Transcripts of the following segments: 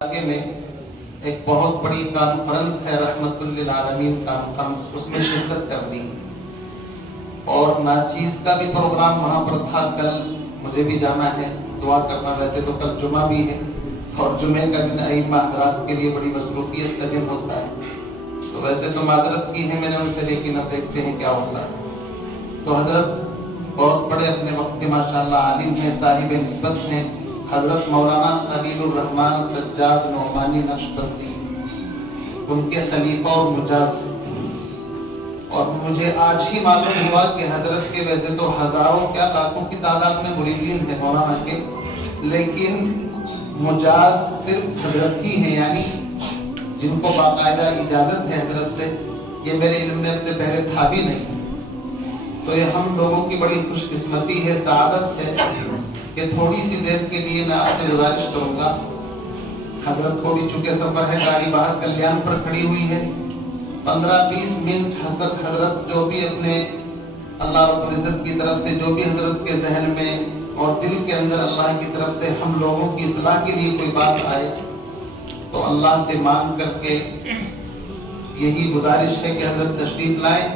علاقے میں ایک بہت بڑی کانفرنس ہے، رحمت للعالمین کانفرنس، اس میں شرکت کرنی اور ناچیز کا بھی پروگرام وہاں پر تھا۔ کل مجھے بھی جانا ہے، دعا کرنا۔ ویسے تو کل جمعہ بھی ہے اور جمعے کا دن ائمہ حضرات کے لیے بڑی مصروفیت کا دن ہوتا ہے، تو ویسے تو معذرت کی ہے میں نے ان سے، لیکن اب دیکھتے ہیں کیا ہوتا ہے۔ تو حضرت بہت بڑے اپنے وقت کے ماشاءاللہ عالم ہیں، صاحب نسبت ہیں، حضرت مولانا خلیل الرحمن سجاد نعمانی نقشبندی، ان کے خلیفہ اور مجاز، اور مجھے آج ہی معلوم ہوا کہ حضرت کے ویسے تو ہزاروں کیا لاکھوں کی تعداد میں مریدین ہیں مولانا کے، لیکن مجاز صرف حضرت ہی ہیں، یعنی جن کو باقاعدہ اجازت ہے حضرت سے، یہ میرے علم میں سے پہلے تھا بھی نہیں۔ تو یہ ہم لوگوں کی بڑی خوش قسمتی ہے، سعادت ہے کہ تھوڑی سی دیر کے لیے میں آپ سے گزارش کروں گا۔ حضرت کو بھی چونکہ سفر ہے، گاڑی باہر کلیان پر کھڑی ہوئی ہے، 15-20 منٹ حضرت جو بھی اپنے اللہ رب العزت کی طرف سے، جو بھی حضرت کے ذہن میں اور دل کے اندر اللہ کی طرف سے ہم لوگوں کی اصلاح کے لیے کوئی بات آئے تو اللہ سے مانگ کر کے یہی گزارش ہے کہ حضرت تشریف لائیں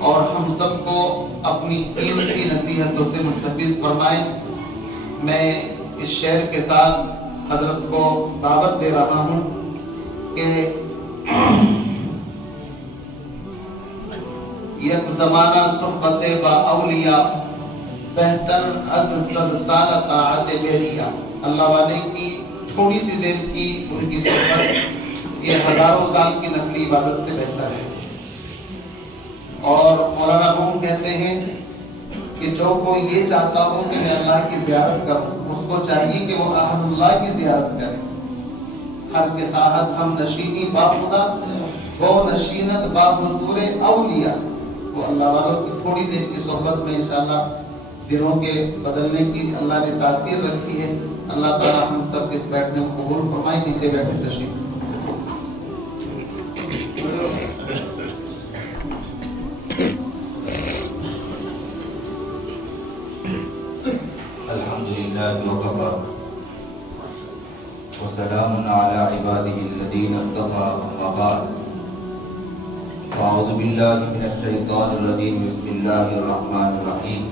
اور ہم سب کو اپنی قیمتی نصیحتوں سے مستفیض فرمائیں۔ میں اس شعر کے ساتھ حضرت کو دعوت دے رہا ہوں کہ یک زمانہ صحبت با اولیاء، بہتر از صد سال طاعت بیریا۔ اللہ والے کی تھوڑی سی دیر کی ان کی صحبت یہ ہزاروں سال کی نفلی عبادت سے بہتر ہے۔ اور مولانا روم کہتے ہیں کہ جو کوئی یہ چاہتا ہو کہ میں اللہ کی زیارت کروں، اس کو چاہیے کہ وہ اہل اللہ کی زیارت کرے۔ ہر کے خواہد ہم نشینی با خدا، وہ نشینت با حضور اولیاء۔ وہ اللہ والوں کی تھوڑی دیر کی صحبت میں انشاءاللہ دلوں کے بدلنے کی اللہ نے تاثیر رکھی ہے۔ اللہ تعالی ہم سب اس بیٹھنے کو قبول فرمائے۔ نیچے بیٹھے تشریف۔ الحمدللہ وکفی وسلام علی عبادہ الذین اصطفی، اما بعد، اعوذ باللہ من الشیطان الرجیم، بسم اللہ الرحمن الرحیم۔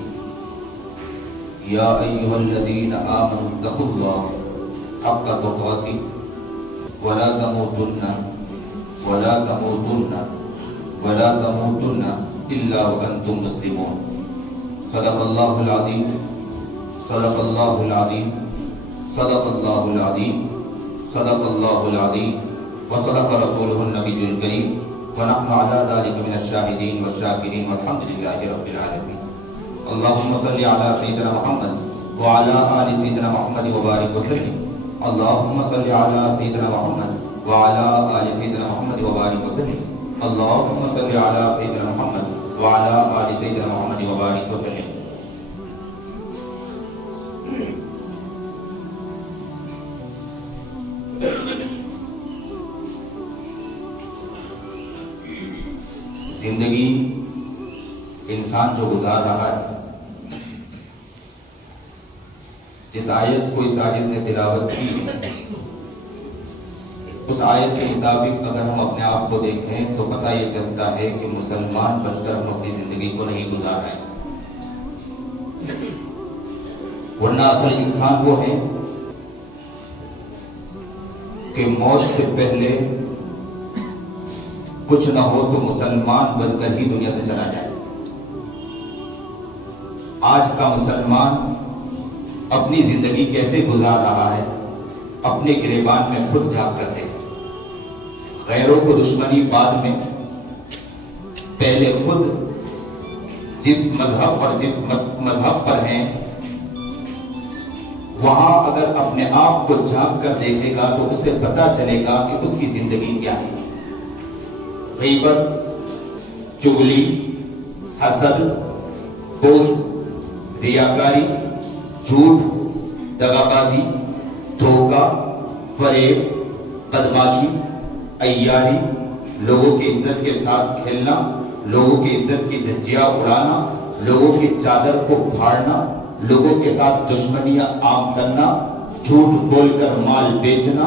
یا ایھا الذین آمنوا اتقوا اللہ حق تقاتہ ولا تموتن الا وانتم مسلمون۔ صدق اللہ العظیم، صدق اللہ العظیم، صدق اللہ العظیم، صدق اللہ العظیم، وصدق رسولہ النبی الکریم، ونحن علی ذلک من الشاہدین والشاکرین، والحمد للہ رب العالمین۔ اللہم صلی علی سیدنا محمد وعلی آل سیدنا محمد وبارک وسلم۔ اللہم صلی علی سیدنا محمد وعلی آل سیدنا محمد وبارک وسلم۔ اللہم صلی علی سیدنا محمد وعلی آل سیدنا محمد وبارک وسلم۔ زندگی انسان جو گزار رہا ہے، جس آیت کو اس عاجز نے تلاوت کی، اس آیت کے مطابق اگر ہم اپنے آپ کو دیکھیں تو پتہ یہ چلتا ہے کہ مسلمان بن کر ہم اپنی زندگی کو نہیں گزار رہے ہیں، ورنہ اصل انسان وہ ہے کہ موت سے پہلے کچھ نہ ہو تو مسلمان بن کر ہی دنیا سے چلا جائے۔ آج کا مسلمان اپنی زندگی کیسے گزار رہا ہے، اپنے گریبان میں خود جھانک کر دیکھے۔ غیروں کو دشمنی بعد میں، پہلے خود جس مذہب پر ہیں وہاں اگر اپنے آپ کو جھانک کر دیکھے گا تو اسے پتہ چلے گا کہ اس کی زندگی کیا ہے۔ غیبت، چغلی، حسد، بغض، ریاکاری، جھوٹ، دغابازی، دھوکہ، فریب، بدماشی، عیاری، لوگوں کی عزت کے ساتھ کھیلنا، لوگوں کی عزت کی دھجیاں اڑانا، لوگوں کی چادر کو پھاڑنا، لوگوں کے ساتھ دشمنیاں عام کرنا، جھوٹ بول کر مال بیچنا،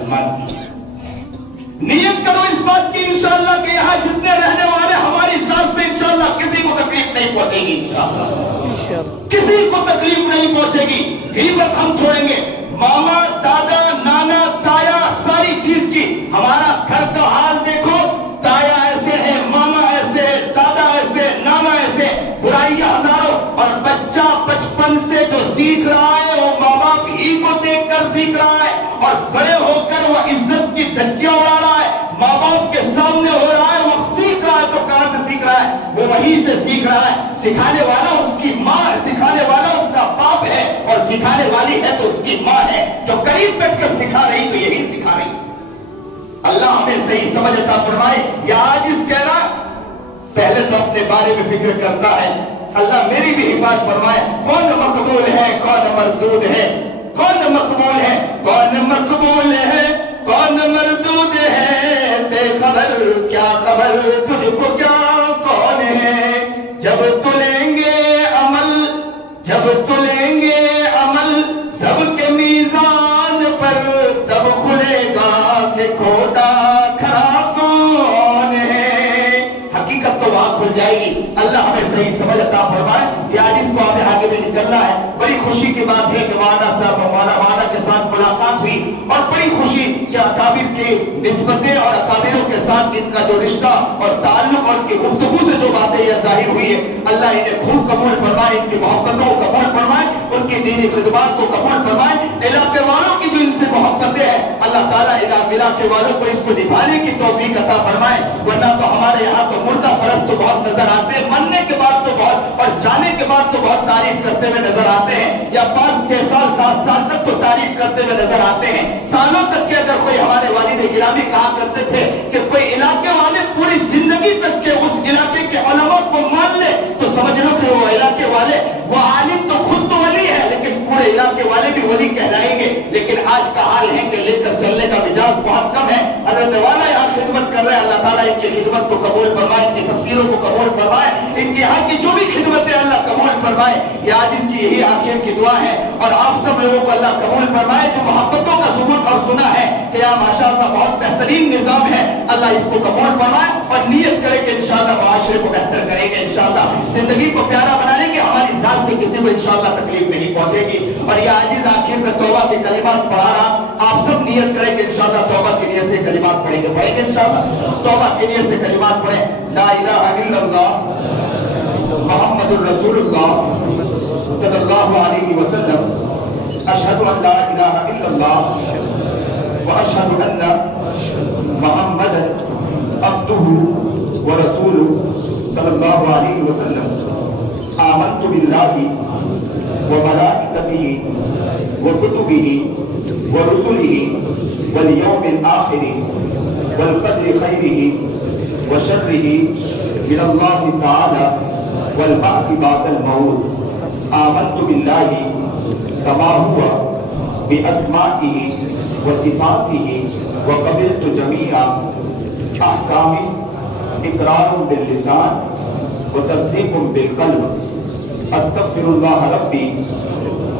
مسلمان کی. نیت کرو اس بات کی انشاءاللہ کہ یہاں جتنے رہنے والے ہماری ذات سے انشاءاللہ کسی کو تکلیف نہیں پہنچے گی. انشاءاللہ کسی کو تکلیف نہیں پہنچے گی. غیبت ہم چھوڑیں گے. ماما دادا نانا تایا ساری چیز کی. ہمارا گھر کا حال دیکھو, تایا ایسے ہے, ماما ایسے ہے, دادا ایسے, نانا ایسے, برائیاں ہزاروں. اور بچہ بچپن سے جو سیکھ رہا ہے وہ ماں باپ ہی کو دیکھ کر سیکھ رہا ہے, اور بڑے ہو کر وہ عزت کی دھجیاں اڑا رہا ہے. ماں باپ کے سامنے ہو رہا ہے, وہ سیکھ رہا ہے تو کہاں سے سیکھ رہا ہے؟ وہ وہیں سے سیکھ رہا ہے. سکھانے والا اس کی ماں ہے, سکھانے والا اس کا باپ ہے, اور سکھانے والی ہے تو اس کی ماں ہے جو قریب بیٹھ کر سکھا رہی تو یہی سکھا رہی. اللہ ہمیں صحیح سمجھ عطا فرمائے. یا عاجز کہنا پہلے تو اپنے بارے میں فکر کرتا ہے, اللہ میری بھی حفاظت فرمائے. کون مقبول ہے, کون مردود ہے, کون مقبول ہے, کون مقبول ہے, کون مردود ہے, بے خبر کیا خبر تجھ کو کیا کون ہے. جب تلیں گے عمل, جب تلیں گے عمل سب کے میزان پر, تب کھلے گا کہ کھوٹا کھرا کون ہے. حقیقت تو وہاں کھل جائے گی. اللہ ہمیں صحیح سمجھ عطا فرمائے. یا جس کو ہمیں آگے بھی نکلنا ہے, بڑی خوشی کی بات ہے کہ مولانا صاحب مولانا کے ساتھ ملاقات ہوئی, اور بڑی خوشی کہ اکابر کی نسبتیں اور اکابروں کے ساتھ ان کا جو رشتہ اور تعلق اور ان کی گفتگو سے جو باتیں یہ ظاہر ہوئی ہے, اللہ انہیں خوب قبول فرمائے, ان کی محبتوں کو قبول فرمائے, ان کی دینی خدمات کو قبول فرمائے. علاقے والوں کی جو ان سے محبتیں ہیں, اللہ تعالیٰ علاقے والوں کو اس کو نبھانے کی توفیق عطا فرمائے. ورنہ تو ہمارے یہاں تو مردہ پرست تو بہت نظر آتے ہیں, مرنے کے بعد تو بہت, اور جانے کے بعد تو بہت تعریف کرتے ہوئے نظر آتے ہیں, یا 5-6 سال 7 سال تک تو تعریف کرتے ہوئے نظر آتے ہیں, سالوں تک کے. اگر کوئی ہمارے والد گرامی کہا کرتے تھے کہ کوئی علاقے والے پوری زندگی تک کے اس علاقے کے علماء کو مان لے تو سمجھ لو کہ وہ علاقے والے, وہ عالم تو خود تو ولی ہے لیکن پورے علاقے والے بھی ولی کہلائیں گے. لیکن آج کا حال ہے کہ لے کر چلنے کا مزاج بہت کم ہے. حضرت والا یہاں خدمت کر رہے ہیں, اللہ تعالیٰ ان کی خدمت کو قبول فرمائے, ان کی تفسیروں کو قبول فرمائے, ان کے یہاں کی جو بھی خدمتیں اللہ قبول فرمائے. یہ آج اس کی یہی آخر کی دعا ہے, اور آپ سب لوگوں کو اللہ قبول فرمائے جو محبتوں کا ثبوت اور سنا ہے کہ یا ماشاءاللہ بہت بہترین نظام ہے. اللہ اس کو قبول فرمائے, اور نیت کرے کہ انشاءاللہ معاشرے کو بہتر کریں گے, انشاءاللہ زندگی کو پیارا بنانے کے ہماری ذات سے کسی کو انشاءاللہ تکلیف نہیں پہنچے گی. اور یہ عاجز آخر میں توبہ کے کلمات پڑھا رہا, آپ سب نیت کریں کہ انشاءاللہ توبہ کے لیے سے کلمات پڑھیں گے انشاءاللہ. توبہ کے لیے سے کلمات پڑھیں. لا الہ الا اللہ محمد الرسول اللہ صلی اللہ علیہ وسلم, اشہد ان لا الہ الا اللہ واشہد ان محمد عبدہ ورسولہ صلی اللہ علیہ وسلم. آمنت باللہ وملائکتہ وکتبہ ورسلہ والیوم الآخر والقدر خیرہ وشرہ من اللہ تعالی والبعث بعد الموت. آمنت باللہ کما ہوا باسمائہ وصفاتہ وقبلت جمیع احکام اقرار باللسان وتصدیق بالقلب. استغفر اللہ ربی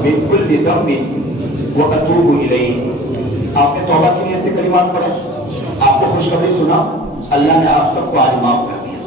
من کل ذنب واتوب الیہ. آپ نے توبہ کے لیے سے کلمات پڑھے, آپ کو خوشخبری سنا, اللہ نے آپ سب کو آج معاف کر دیا.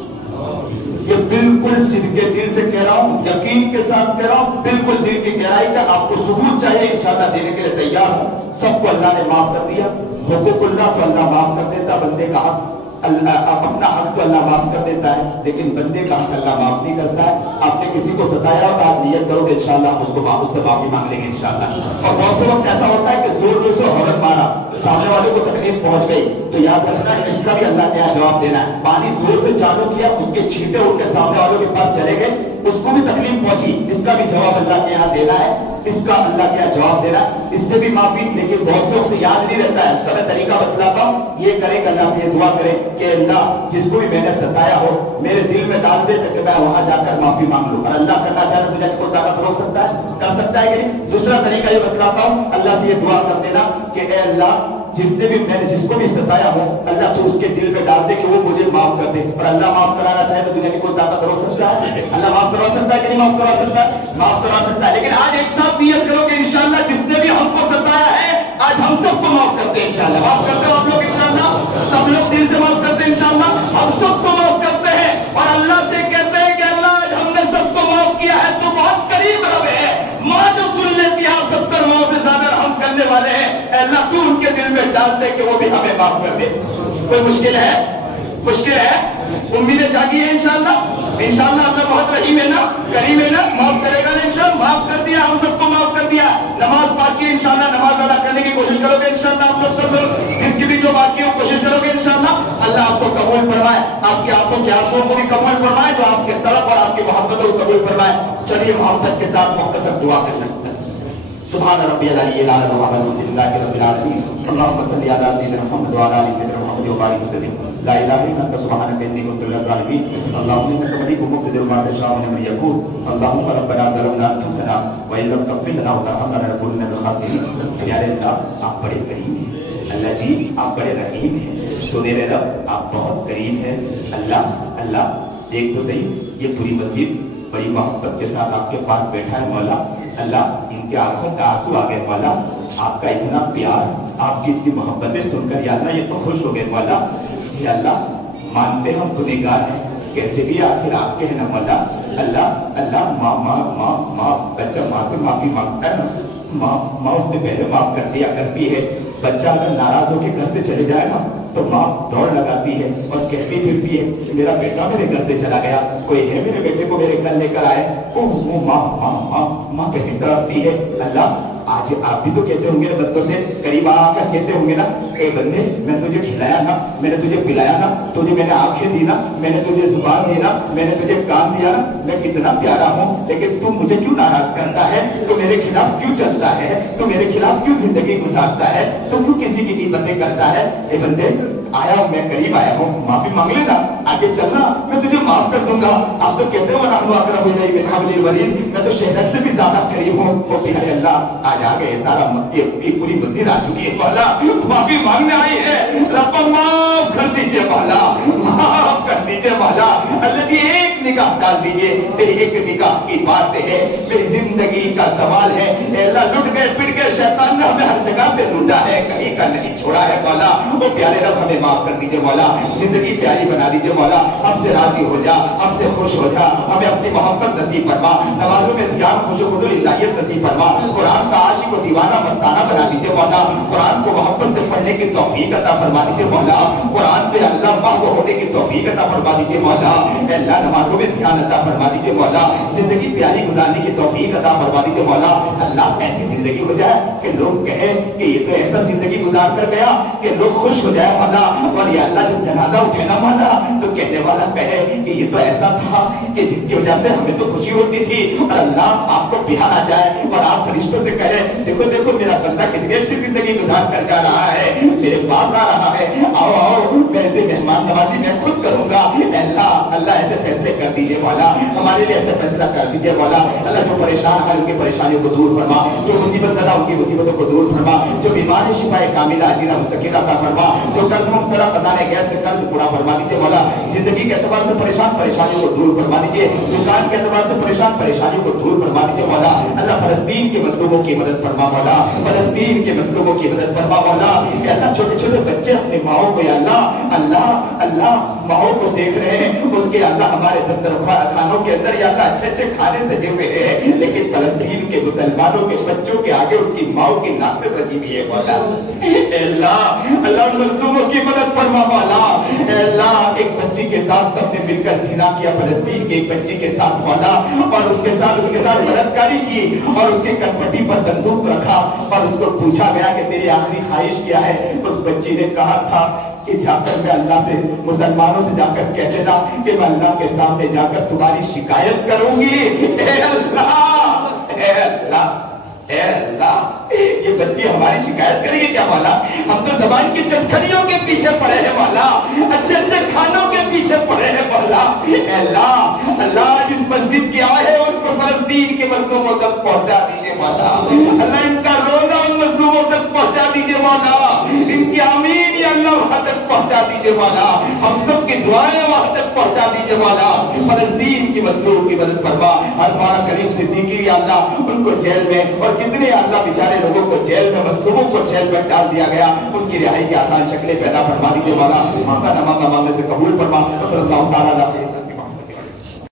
یہ بالکل صدق دل سے کہہ رہا ہوں, یقین کے ساتھ کہہ رہا ہوں, بالکل دل کی گہرائی کا. آپ کو ثبوت چاہیے, انشاءاللہ دینے کے لیے تیار ہوں. سب کو اللہ نے معاف کر دیا. حقوق اللہ تو اللہ معاف کر دیتا, بندے کا حق اپنا حق تو اللہ معاف کر دیتا ہے, لیکن بندے کا حق اللہ معاف نہیں کرتا ہے. آپ نے کسی کو ستایا ہو تو آپ نیت کرو کہ انشاءاللہ اس سے معافی مانگ لیں گے انشاءاللہ. اور بہت سے وقت ایسا ہوتا ہے کہ زور سے ہورن مارا, سامنے والے کو تکلیف پہنچ گئی, تو یاد رکھنا ہے اس کا بھی اللہ کے یہاں جواب دینا ہے. پانی زور سے چالو کیا, اس کے چھینٹے اڑ کے سامنے والوں کے پاس چلے گئے, اس کو بھی تکلیف پہنچی, اس کا بھی جواب اللہ کے یہاں دینا ہے, اس کا اللہ کے یہاں جواب دینا, اس سے بھی معافی. لیکن بہت سے وقت یاد نہیں رہتا ہے, اس کا میں طریقہ بتلاتا ہوں. یہ کرے کہ اللہ سے یہ دعا کرے کہ اللہ جس کو بھی میں نے ستایا ہو میرے دل میں ڈال دے تاکہ میں وہاں جا کر معافی مانگ لوں. اور اللہ کرنا چاہے تو مجھے کوئی طاقت روک سکتا ہے, کر سکتا ہے کہ نہیں. دوسرا طریقہ یہ بتلاتا ہوں, اللہ سے یہ دعا کر دینا کہ اے اللہ جس نے بھی میں نے جس کو بھی ستایا ہو, اللہ تو اس کے دل میں ڈال دے کہ وہ مجھے معاف کر دے. اور اللہ معاف کرانا چاہے تو دنیا کی کوئی طاقت روک سکتا ہے؟ اللہ معاف کروا سکتا ہے کہ نہیں معاف کروا سکتا ہے؟ معاف کروا سکتا ہے. لیکن آج ایک ساتھ نیت کرو کہ انشاءاللہ جس نے بھی ہم کو ستایا ہے آج ہم سب کو معاف کرتے ہیں انشاءاللہ. معاف کرتے ہیں آپ لوگ انشاءاللہ, سب لوگ دل سے معاف کرتے ہیں انشاءاللہ. ہم سب کو معاف کرتے ہیں اور اللہ سے کہتے ہیں کہ اللہ آج ہم نے سب کو معاف کیا ہے تو بہت قریب رب ہے. ماں جو سن لیتی ہے 70 ماؤں سے زیادہ رحم کرنے والے ہیں. اللہ تو ان کے دل میں ڈال دے کہ وہ بھی ہمیں معاف کر دے. کوئی مشکل ہے؟ مشکل ہے؟ امیدیں جاگی ہے انشاءاللہ. انشاءاللہ اللہ بہت رحیم ہے نا, کریم ہے نا, معاف کرے گا نا انشاءاللہ. معاف کر دیا, ہم سب کو معاف کر دیا. نماز باقی ہے انشاءاللہ, نماز ادا کرنے کی کوشش کرو گے انشاءاللہ. آپ لوگ سب لوگ جس کی بھی جو باقی ہو کوشش کرو گے انشاءاللہ. اللہ آپ کو قبول فرمائے, آپ کے آنکھوں کے آنسوؤں کو بھی قبول فرمائے, جو آپ کے طلب اور آپ کی محبتوں کو قبول فرمائے. چلیے محبت کے ساتھ مختصر دعا کر سکتے ہیں. سبحان ربی العلی الاعلی الحمد للہ رب العالمین. اللهم صل علی سیدنا محمد وعلی آل سیدنا محمد وبارک وسلم. لا الہ الا انت سبحانک انی کنت من الظالمین. اللهم انک ملیک مقتدر ما تشاء من یکون. اللهم ربنا ظلمنا انفسنا وان لم تغفر لنا وترحمنا لنكونن من الخاسرین. پیارے اللہ آپ بڑے کریم ہیں. اللہ جی آپ بڑے رحیم ہیں. سنے رب آپ بہت قریب ہیں. اللہ دیکھ تو صحیح, یہ پوری مسجد بڑی محبت کے ساتھ آپ کے پاس بیٹھا ہے مولا. اللہ ان کے آنکھوں کا آنسو آ گئے مولا. آپ کا اتنا پیار, آپ کی اتنی محبتیں سن کر یا اللہ یہ تو خوش ہو گئے مولا. یہ اللہ مانتے ہم گنہگار ہیں, کیسے بھی آخر آپ کے ہیں نا مولا. اللہ ماں بچہ ماں سے معافی مانگتا ہے نا, ماں اس سے پہلے معاف کر دیا کرتی ہے. بچہ اگر ناراض ہو کے گھر سے چلے جائے نا تو ماں دوڑ لگاتی ہے اور کہتی پھرتی ہے کہ میرا بیٹا میرے گھر سے چلا گیا, کوئی ہے میرے بیٹے کو میرے گھر لے کر آئے. وہ ماں کیسی تڑپتی ہے. اللہ آج آپ بھی تو کہتے ہوں گے نا بندوں سے, قریب آ کر کہتے ہوں گے نا, اے بندے میں نے تجھے کھلایا نا, میں نے تجھے پلایا نا, تجھے میں نے آنکھیں دی نا, میں نے تجھے زبان دی نا, میں نے تجھے کان دیا نا, میں کتنا پیارا ہوں, لیکن تو مجھے کیوں ناراض کرتا ہے, تو میرے خلاف کیوں چلتا ہے, تو میرے خلاف کیوں زندگی گزارتا ہے, تو کیوں کسی کی قیمتیں کرتا ہے. اے بندے آیا ہوں, میں قریب آیا ہوں, معافی مانگ لینا, آگے چلنا, میں تجھے معاف کر دوں گا. آپ تو کہتے ہو نحن اقرب الیہ من حبل الورید, میں تو شہرک سے بھی زیادہ قریب ہوں. وہ پیارے اللہ آج آ گئے, سارا یہ پوری مسجد آ چکی ہے مولا, معافی مانگنے آئی ہے. رب معاف کر دیجئے مولا, معاف کر دیجئے مولا. اللہ جی ایک نگاہ ڈال دیجئے, تیری ایک نگاہ کی بات ہے, میری زندگی کا سوال ہے. اے اللہ لٹ گئے پٹ گئے, شیطان نے ہمیں ہر جگہ سے لوٹا ہے, کہیں کا نہیں چھوڑا ہے مولا. وہ پیارے رب ہمیں معاف کر دیجئے مولا, زندگی پیاری بنا دیجئے مولا. ہم سے راضی ہو جا, ہم سے خوش ہو جا, ہمیں اپنی محبت نصیب فرما. نمازوں میں دھیان خوش و خضوع الہیت نصیب فرما. قرآن کا عاشق و دیوانہ مستانہ بنا دیجئے مولا. قرآن کو محبت سے پڑھنے کی توفیق عطا فرما دیجئے مولا. قرآن پہ اللہ محو ہونے کی توفیق عطا فرما دیجئے مولا. اے اللہ نمازوں میں دھیان عطا فرما دیجئے مولا. زندگی پیاری گزارنے کی توفیق عطا فرما دیجئے مولا. اللہ ایسی زندگی ہو جائے کہ لوگ کہیں کہ یہ تو ایسا زندگی گزار کر گیا کہ لوگ خوش ہو جائے مولا. اور یہ اللہ جب جنازہ اٹھے نا مولا تو کہنے والا کہے کہ یہ تو ایسا تھا کہ جس کی وجہ سے ہمیں تو خوشی ہوتی تھی, اور اللہ آپ کو بہار آ جائے اور آپ فرشتوں سے کہے دیکھو دیکھو میرا بندہ کتنی اچھی زندگی گزار کر جا رہا ہے, میرے پاس آ رہا ہے, آؤ آؤ میں ایسے مہمان نوازی میں خود کروں گا. اللہ ایسے فیصلے کر دیجئے مولا, ہمارے لیے ایسے فیصلہ کر دیجئے مولا. اللہ جو پریشان ہے ان کی پریشانیوں کو دور فرما, جو مصیبت زدہ ان کی مصیبتوں کو دور فرما, جو بیمار شفا کاملہ عاجلہ مستقل عطا فرما, جو قرض مبتلا خزانے غیب سے قرض پورا فرما دیجئے مولا. زندگی کے اعتبار سے پریشانیوں کو دور فرما دیجئے, دکان کے اعتبار سے پریشانیوں کو دور فرما دیجئے مولا. اللہ فلسطین کے مظلوموں کی مدد فرما مولا, فلسطین کے مظلوموں کی مدد فرما مولا. کہ اللہ چھوٹے چھوٹے بچے اپنے ماؤں کو اللہ ماؤں کو دیکھ رہے ہیں, ان کے اللہ ہمارے دسترخوانوں کے اندر یا اللہ اچھے اچھے کھانے سجے ہوئے ہیں, لیکن فلسطین کے مسلمانوں کے بچوں کے آگے ان کی ماؤں کی ناکیں سجی ہوئی ہے مولا. اللہ ان مظلوموں کی مدد فرما مولا. اللہ ایک بچی کے ساتھ سب نے مل کر زنا کیا, فلسطین کی ایک بچی کے ساتھ مولا, اور اس کے ساتھ مددگاری کی, اور اس کے کٹپٹی پر بندوق رکھا, اور اس کو پوچھا گیا کہ تیری آخری خواہش کیا ہے. اس بچی نے کہا تھا کہ جا کر میں اللہ سے, مسلمانوں سے جا کر کہہ دینا کہ میں اللہ کے سامنے جا کر تمہاری شکایت کروں گی. اے اللہ, اے اللہ, اے اللہ, یہ بچی ہماری شکایت کرے گی کیا مولا؟ ہم تو زبان کی چٹکھڑیوں کے پیچھے پڑے ہیں مولا, اچھے اچھے کھانوں کے پیچھے پڑے ہیں اللہ اللہ جس مسجد کی آئے ہیں اس کو فلسطین کے مظلوموں تک پہنچا دیجیے مولا اللہ ان کا رونا ان مظلوموں تک پہنچا دیجیے مولا ان کی آمین یا اللہ وہاں تک پہنچا دیجیے مولا ہم سب کی دعائیں وہاں تک پہنچا دیجیے مولا فلسطین کی مظلوم کی مدد فرما ہمارا کریم صدیقی یا اللہ ان کو جیل میں اور کتنے اللہ بیچارے لوگوں کو جیل میں مظلوموں کو جیل میں ڈال دیا گیا ان کی رہائی کی آسان شکلیں پیدا فرما دیجیے مولا مانگا نہ مانگا مانگنے سے قبول فرما صلی اللہ تعالیٰ